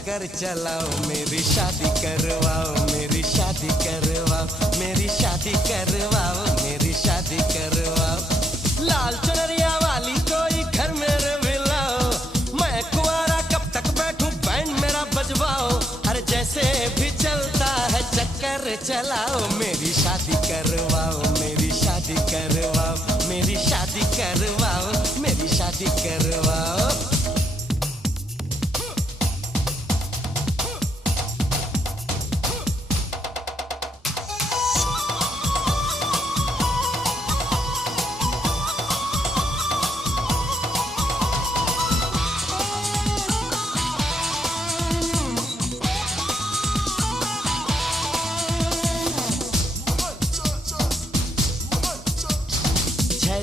चक्कर चलाओ, मेरी शादी करवाओ, मेरी शादी करवाओ, मेरी शादी करवाओ, मेरी शादी करवाओ। लाल चुनरिया वाली कोई घर मेरे मिलाओ, मैं कुंवारा कब तक बैठूं बैंड मेरा बजवाओ। अरे जैसे भी चलता है चक्कर चलाओ, मेरी शादी करवाओ, मेरी शादी करवाओ, मेरी शादी करवाओ, मेरी शादी करवाओ।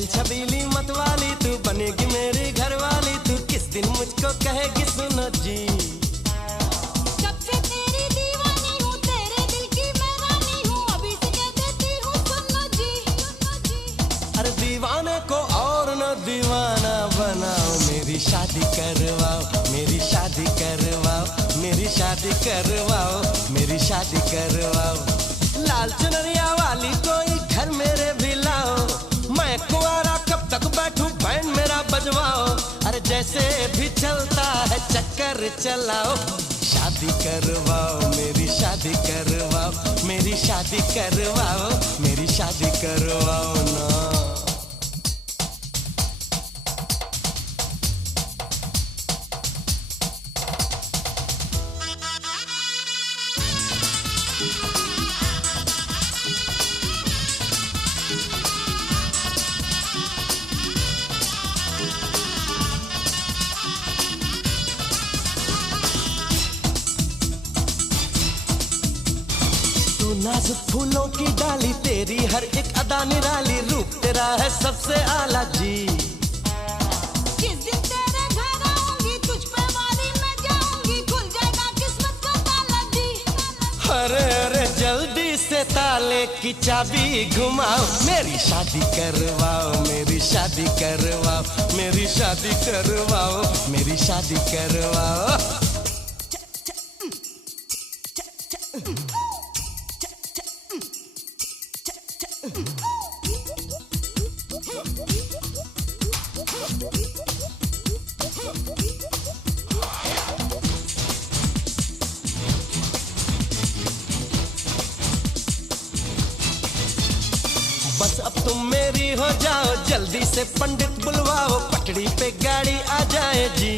छबीली मत वाली तू बनेगी मेरी घरवाली, तू किस दिन मुझको कहेगी सुनो जी। जब से तेरी दीवानी हूँ, तेरे दिल की मैं रानी हूँ, अभी से कह देती हूँ सुनो जी। अरे दीवाने को और न दीवाना बनाओ, मेरी शादी करवाओ, मेरी शादी करवाओ, मेरी शादी करवाओ, मेरी शादी करवाओ। लाल चुनरिया वाली कोई घर मेरे भी लाओ, मैं कुंवारा कब तक बैठूं बैंड मेरा बजवाओ। अरे जैसे भी चलता है चक्कर चलाओ, शादी करवाओ, मेरी शादी करवाओ, मेरी शादी करवाओ, मेरी शादी करवाओ ना। नाजुक फूलों की डाली, तेरी हर एक अदा निराली, रूप तेरा है सबसे आला जी। जिस दिन तेरे घर आऊंगी, तुझ पे वाली मैं जाऊंगी, खुल जाएगा किस्मत का ताला जी। अरे अरे जल्दी से ताले की चाबी घुमाओ, मेरी शादी करवाओ, मेरी शादी करवाओ, मेरी शादी करवाओ, मेरी शादी करवाओ। बस अब तुम मेरी हो जाओ, जल्दी से पंडित बुलवाओ, पटड़ी पे गाड़ी आ जाए जी।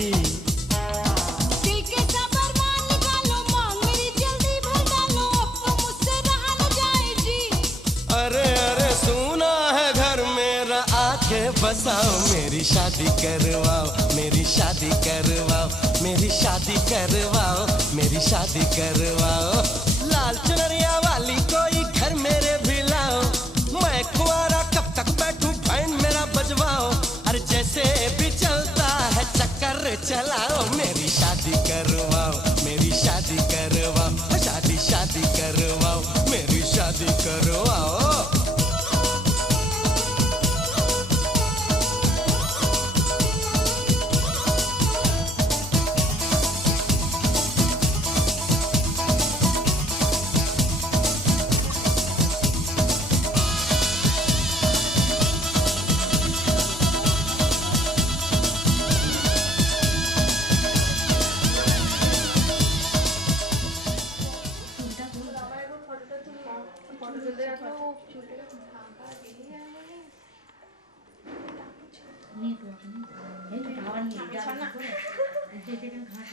दिल के सबर मान निकालो, मांग मेरी जल्दी भर डालो, अब तो मुझसे रहा न जाए जी। अरे अरे सुना है घर मेरा आके बसाओ, मेरी शादी करवाओ, मेरी शादी करवाओ, मेरी शादी करवाओ, मेरी शादी करवाओ। लाल चुनरिया वाली कोई घर मेरे भी लाओ, मैं कुंवारा कब तक बैठूं बैंड मेरा बजवाओ। अरे जैसे भी चलता है चक्कर चलाओ, मेरी शादी करवाओ, मेरी शादी करवाओ, शादी शादी करवाओ, मेरी शादी करवाओ।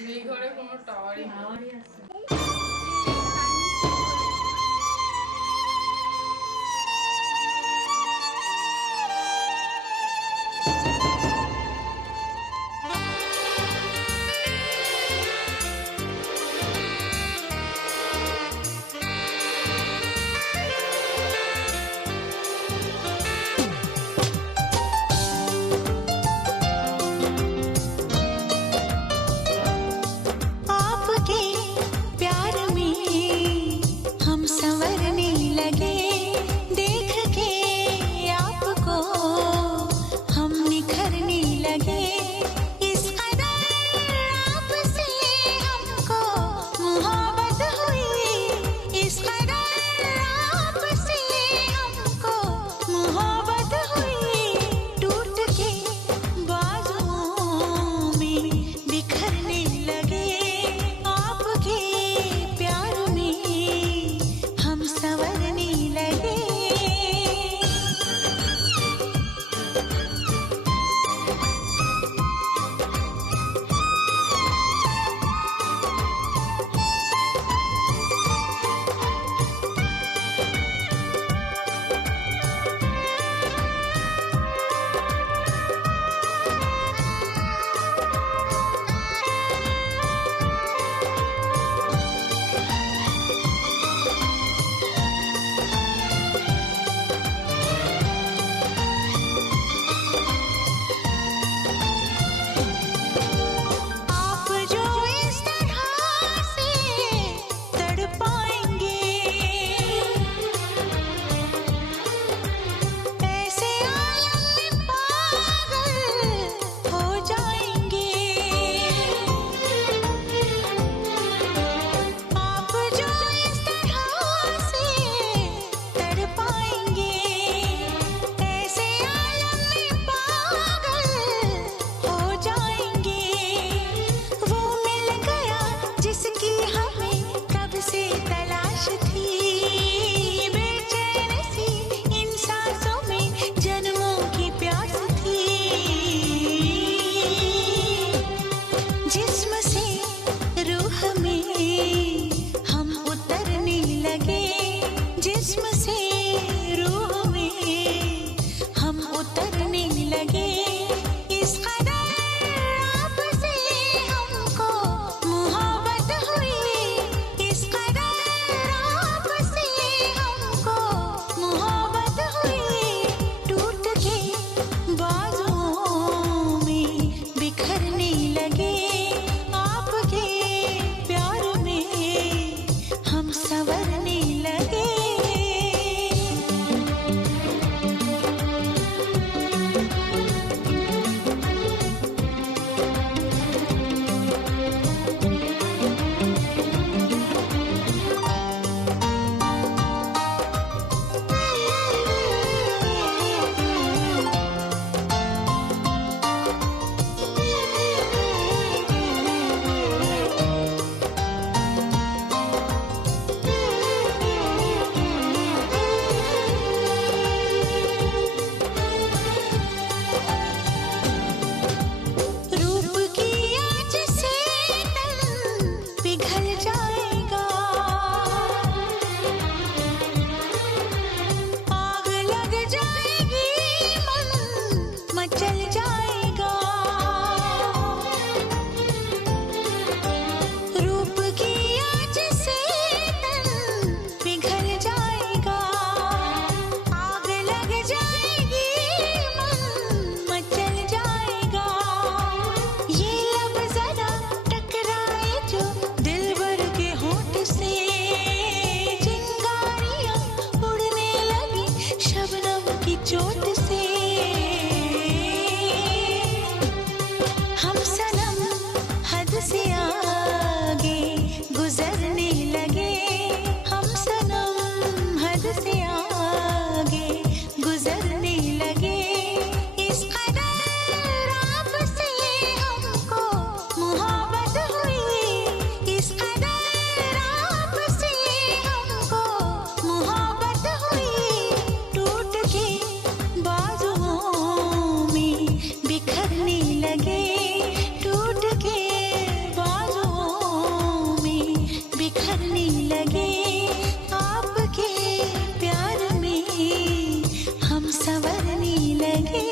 এই ঘরে কোনো টাওয়ারই নেই। आपके जिस्म से रूह में हम उतरने लगे इस कदर आपसे हमको मोहब्बत हुई इस कदर आपसे हमको मोहब्बत हुई टूट के बाजुओं में बिखरने लगे आपके प्यार में हम संवरने लगे रूप की आँच से तन पिघल जाएगा आग लग जाएगी मन मचल जाएगा रूप की आँच से तन पिघल जाएगा आग लग जाएगी मन मचल जाएगा ये लब जरा टकराए जो दिलबर के होंठ से चिंगारियां उड़ने लगी शबनम की चोट से हम सनम हद से आगे गुजरने लगे हम सनम हद से आगे गुजरने लगे इस कदर आपसे हमको मोहब्बत हुई इस कदर आपसे हमको मोहब्बत हुई टूट के बाजुओं में बिखरने लगे टूट के बाजुओं में बिखरने लगे आपके प्यार में हम संवरने लगे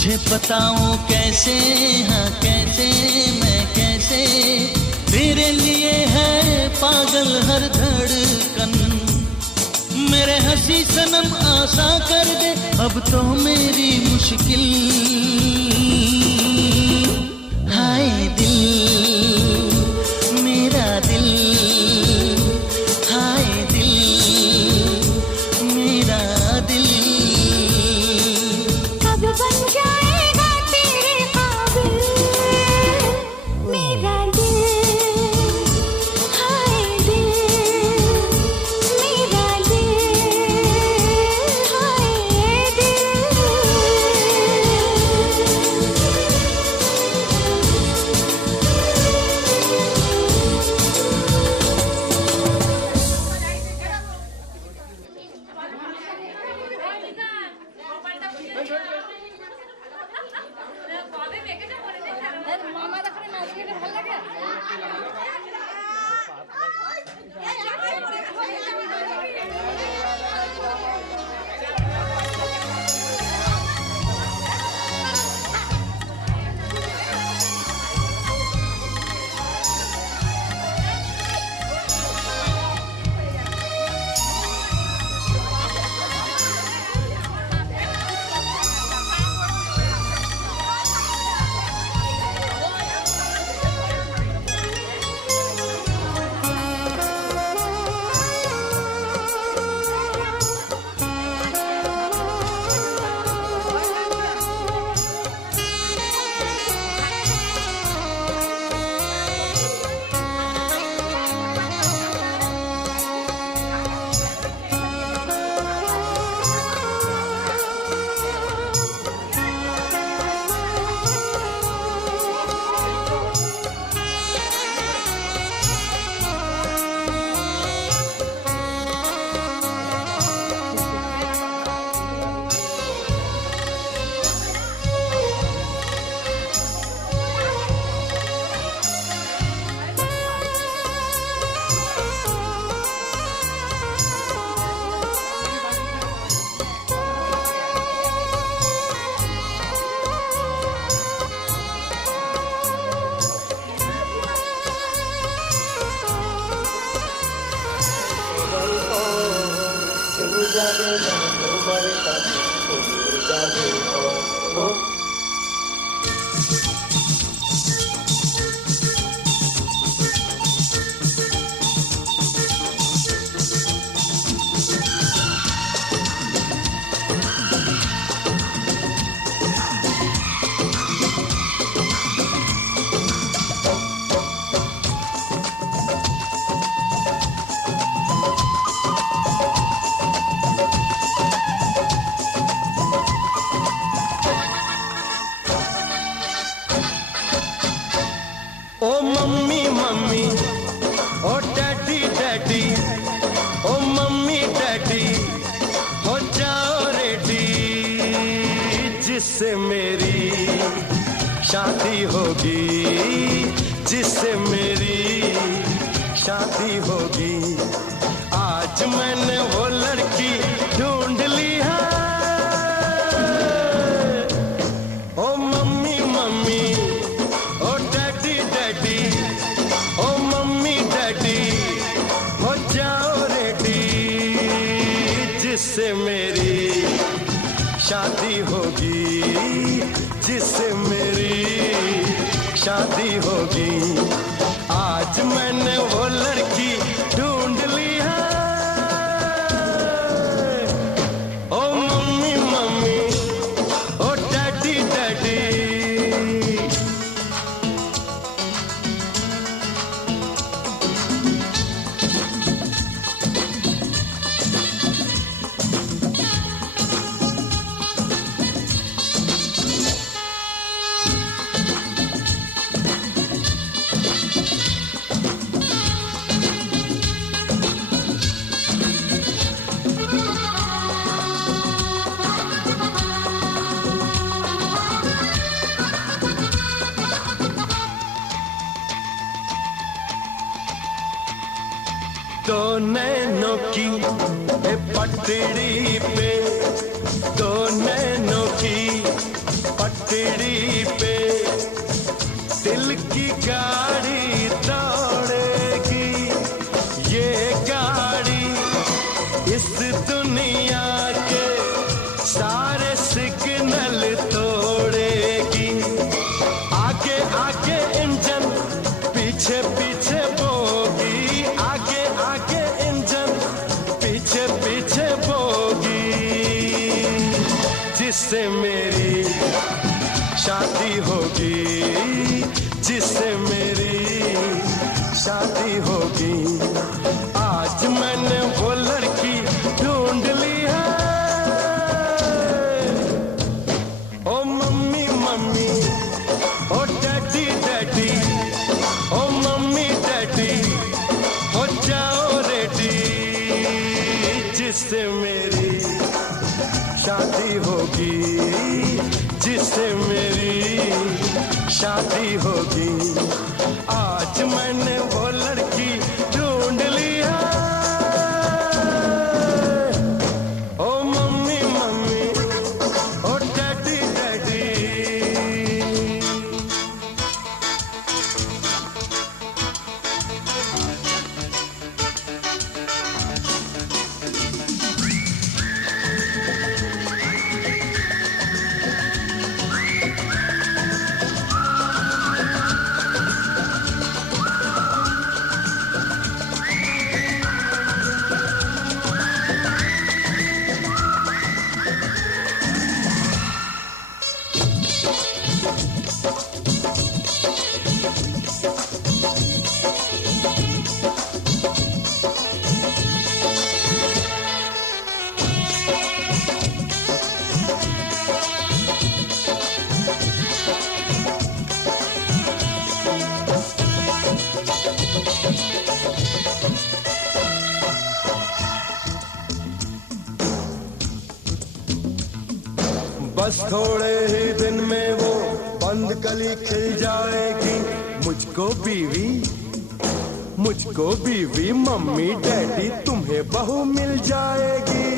तुझे बताऊं कैसे, हाँ कैसे, मैं कैसे, तेरे लिए है पागल हर धड़कन। मेरे हंसी सनम आसा कर दे अब तो मेरी मुश्किल। हाय दिल मेरा दिल, हाय दिल मेरा दिल। कब बन जाएगा तेरे काबिल मेरा दिल, हाय दिल मेरा दिल, हाय दिल। ओ मम्मी मम्मी, ओ डैडी डैडी, ओ मम्मी डैडी, हो जाओ रेडी, जिससे मेरी शादी होगी, जिससे मेरी शादी होगी। आज मैंने वो लड़की ढूंढ ली है। ओ मम्मी मम्मी, ओ डैडी डैडी, ओ मम्मी डैडी, हो जाओ रेडी, जिससे मेरी शादी होगी, जिससे मेरी शादी होगी। आज मैंने वो लड़की ढूंढ ली है। ओ मम्मी मम्मी, ओ डैडी डैडी। दो नैनों की पटड़ी पे, दो नैनों की मेरी शादी होगी, जिससे मेरी शादी होगी। आज मैंने वो लड़की ढूंढ ली है। ओ मम्मी मम्मी, ओ डैडी डैडी, ओ मम्मी डैडी, हो जाओ रेडी, जिससे मेरी शादी होगी, जिससे मेरी शादी होगी। आज मैंने वो लड़की ढूंढ ली है। ओ मम्मी मम्मी, ओ डैडी डैडी। बस थोड़े ही दिन में वो बंद कली खिल जाएगी। मुझको बीवी मम्मी डैडी, तुम्हें बहू मिल जाएगी।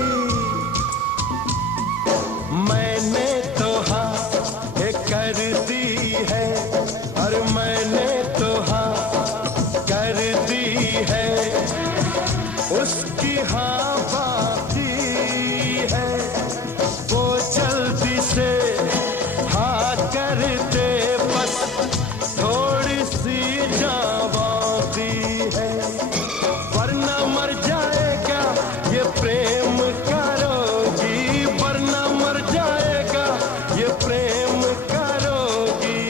मैंने तो हाँ कर दी है, और मैंने तो हाँ कर दी है, उसकी हाँ बाकी है। वो जल्दी से हाँ कर दे, बस थोड़ी सी जाबाती है, वरना मर जाएगा ये प्रेम करोगी, वरना मर जाएगा ये प्रेम करोगी,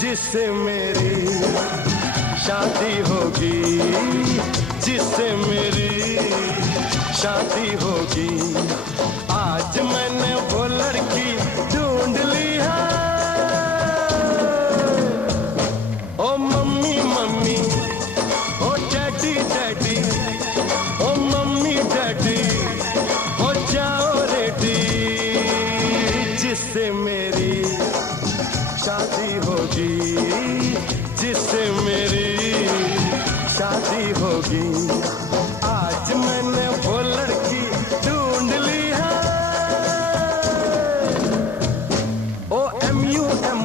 जिससे मेरी शादी होगी, जिससे मेरी शादी होगी। आज मैंने वो लड़की ढूंढ ली है। ओ मम्मी मम्मी, ओ डैडी डैडी, ओ मम्मी डैडी, हो जाओ रेडी, जिससे मेरी शादी होगी, जिससे मेरी शादी होगी। आज मैंने वो लड़की ढूंढ ली है। O M U M